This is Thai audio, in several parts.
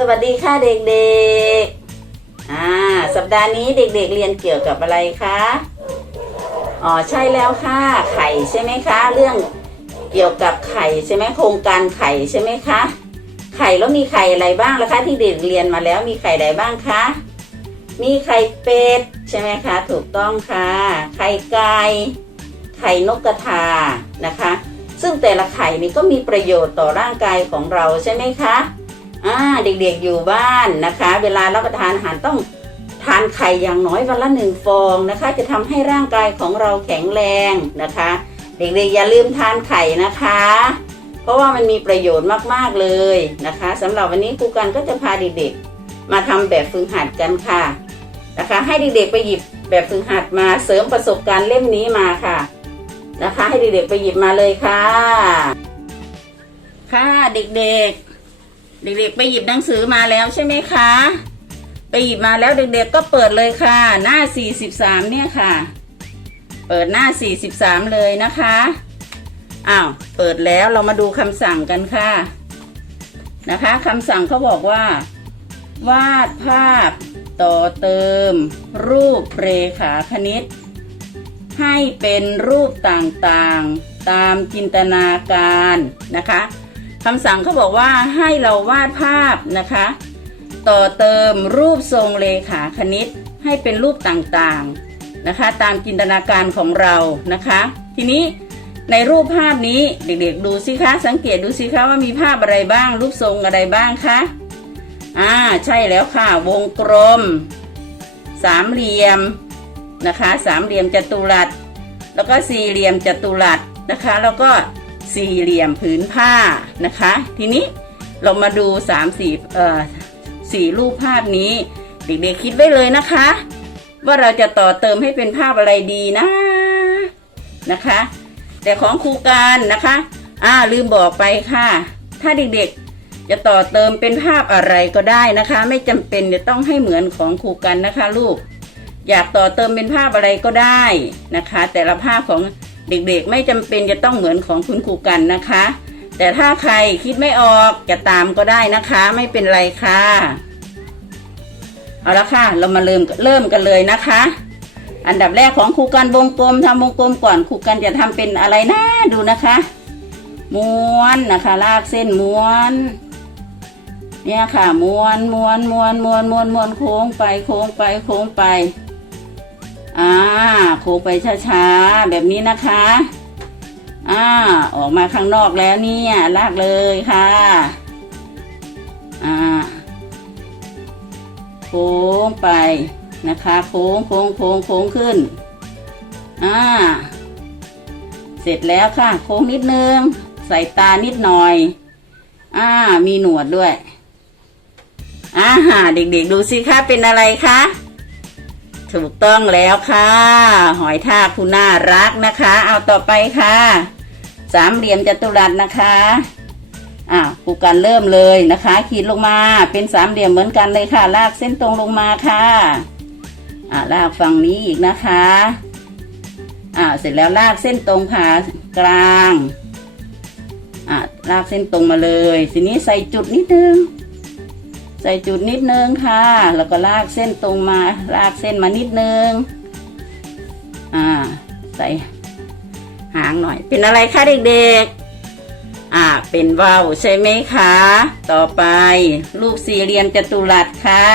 สวัสดีค่ะเด็กๆ อ่า สัปดาห์นี้เด็กๆเรียนเกี่ยวกับอะไรคะ อ๋อ ใช่แล้วค่ะ ไข่ใช่ไหมคะ เรื่องเกี่ยวกับไข่ใช่ไหมโครงการไข่ใช่ไหมคะ ไข่แล้วมีไข่อะไรบ้างล่ะคะ ที่เด็กเรียนมาแล้วมีไข่ใดบ้างคะ มีไข่เป็ดใช่ไหมคะ ถูกต้องค่ะ ไข่ไก่ ไข่นกกระทา นะคะ ซึ่งแต่ละไข่นี้ก็มีประโยชน์ต่อร่างกายของเราใช่ไหมคะ อ่าเด็กๆอยู่บ้านนะคะ เวลารับประทานอาหารต้องทานไข่อย่างน้อยวันละหนึ่งฟองนะคะ จะทำให้ร่างกายของเราแข็งแรงนะคะ เด็กๆอย่าลืมทานไข่นะคะ เพราะว่ามันมีประโยชน์มากๆเลยนะคะสำหรับวันนี้ครูกันก็จะพาเด็กๆ มาทำแบบฝึกหัดกันค่ะนะคะ ให้เด็กๆไปหยิบแบบฝึกหัดมาเสริมประสบการณ์เล่มนี้มาค่ะนะคะ ให้เด็กๆไปหยิบมาเลยค่ะ ค่ะเด็กๆ เด็กๆ ไปหยิบหนังสือมาแล้วใช่ไหมคะ ไปหยิบมาแล้วเด็กๆ ก็เปิดเลยค่ะ หน้า 43 เนี่ยค่ะ เปิดหน้า 43 เลยนะคะ อ้าว เปิดแล้วเรามาดูคำสั่งกันค่ะ นะคะคำสั่งเขาบอกว่า วาดภาพต่อเติม รูปเรขาคณิต ให้เป็นรูปต่างๆ ตามจินตนาการนะคะ คำสั่งเขาบอกว่าให้เราวาดภาพนะคะ ต่อเติมรูปทรงเลขาคณิต ให้เป็นรูปต่างๆนะคะ ตามจินตนาการของเรานะคะ ทีนี้ในรูปภาพนี้เด็กๆ ดูสิคะ สังเกตดูสิคะว่ามีภาพอะไรบ้าง รูปทรงอะไรบ้างคะอ่าใช่แล้วค่ะ วงกลม สามเหลี่ยมนะคะ สามเหลี่ยมจัตุรัส แล้วก็สี่เหลี่ยมจัตุรัสนะคะ แล้วก็ สี่เหลี่ยมผืนผ้านะคะ ทีนี้เรามาดูสามสี่เอ่อสี่รูปภาพนี้ เด็กๆคิดไว้เลยนะคะ ว่าเราจะต่อเติมให้เป็นภาพอะไรดีนะนะคะ แต่ของครูการนะคะอ่าลืมบอกไปค่ะ ถ้าเด็กๆจะต่อเติมเป็นภาพอะไรก็ได้นะคะ ไม่จำเป็นจะต้องให้เหมือนของครูกันนะคะ ลูก อยากต่อเติมเป็นภาพอะไรก็ได้นะคะ แต่ละภาพของ เด็กๆ ไม่จำเป็นจะต้องเหมือนของคุณครูกันนะคะ แต่ถ้าใครคิดไม่ออกจะตามก็ได้นะคะ ไม่เป็นไรค่ะ เอาละค่ะ เรามาเริ่มเริ่มกันเลยนะคะ อันดับแรกของครูกันวงกลมทำวงกลมก่อนครูกันจะทำเป็นอะไรนะดูนะคะม้วนนะคะลากเส้นม้วน เนี่ยค่ะม้วนม้วนม้วนม้วนม้วนม้วนโค้งไปโค้งไปโค้งไป อ่าโค้งไปช้าๆ แบบนี้นะคะ อ่า ออกมาข้างนอกแล้วเนี่ยลากเลยค่ะ อ่า โค้งไปนะคะ โค้งโค้งโค้งโค้งขึ้น อ่า เสร็จแล้วค่ะ โค้งนิดนึง ใส่ตานิดหน่อย อ่า มีหนวดด้วยอ่าเด็กๆดูสิคะเป็นอะไรคะ ถูกต้องแล้วค่ะ หอยทากผู้น่ารักนะคะ เอาต่อไปค่ะ สามเหลี่ยมจัตุรัสนะคะอ่าผูกกันเริ่มเลยนะคะ ขีดลงมาเป็นสามเหลี่ยมเหมือนกันเลยค่ะ ลากเส้นตรงลงมาค่ะอ่าลากฝั่งนี้อีกนะคะอ่าเสร็จแล้วลากเส้นตรงผ่ากลางอ่าลากเส้นตรงมาเลยทีนี้ใส่จุดนิดนึง ใส่จุดนิดนึงค่ะ แล้วก็ลากเส้นตรงมา ลากเส้นมานิดนึง อ่า ใส่หางหน่อย เป็นอะไรคะเด็กๆ อ่า เป็นว่าวใช่ไหมคะ ต่อไปลูกสี่เหลี่ยมจัตุรัสค่ะ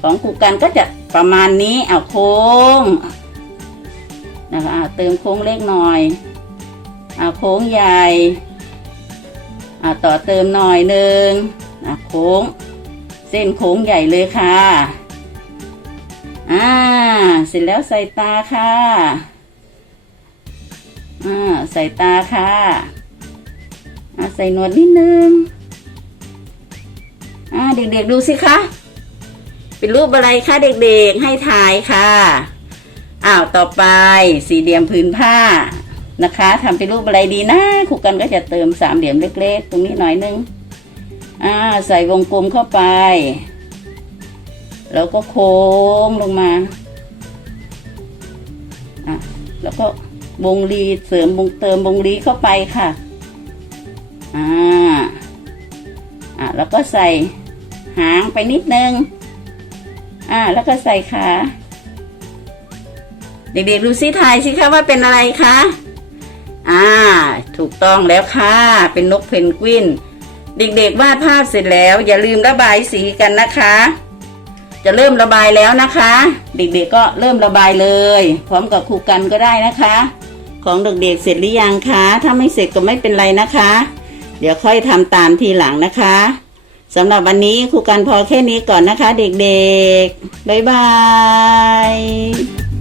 ของครูกันก็จะประมาณนี้ เอาโค้ง นะคะ เติมโค้งเล็กหน่อยอ่าโค้งใหญ่ อ่า ต่อเติมหน่อยหนึ่งอ่าโค้ง ส้นโค้งใหญ่เลยค่ะ อ่า เสร็จแล้วใส่ตาค่ะ อ่า ใส่ตาค่ะ อ่า ใส่หนวดนิดนึง อ่า เด็กๆดูสิคะ เป็นรูปอะไรคะเด็กๆ ให้ถ่ายค่ะ อ้าว ต่อไปสี่เหลี่ยมผืนผ้านะคะทำเป็นรูปอะไรดีนะครูกันก็จะเติมสามเหลี่ยมเล็ก ๆ ตรงนี้หน่อยนึง อ่าใส่วงกลมเข้าไป แล้วก็โค้งลงมาอะแล้วก็วงรีเสริมวงเติมวงรีเข้าไปค่ะอ่าอะแล้วก็ใส่หางไปนิดนึงอ่าแล้วก็ใส่ขาเด็กๆดูซิทายสิคะว่าเป็นอะไรคะ อ่า ถูกต้องแล้วค่ะ เป็นนกเพนกวิน เด็กๆวาดภาพเสร็จแล้ว อย่าลืมระบายสีกันนะคะ จะเริ่มระบายแล้วนะคะ เด็กๆก็เริ่มระบายเลย พร้อมกับครูกันก็ได้นะคะ ของเด็กๆเสร็จหรือยังคะ ถ้าไม่เสร็จก็ไม่เป็นไรนะคะ เดี๋ยวค่อยทำตามทีหลังนะคะสำหรับวันนี้ครูกันพอแค่นี้ก่อนนะคะ เด็กๆบ๊ายบาย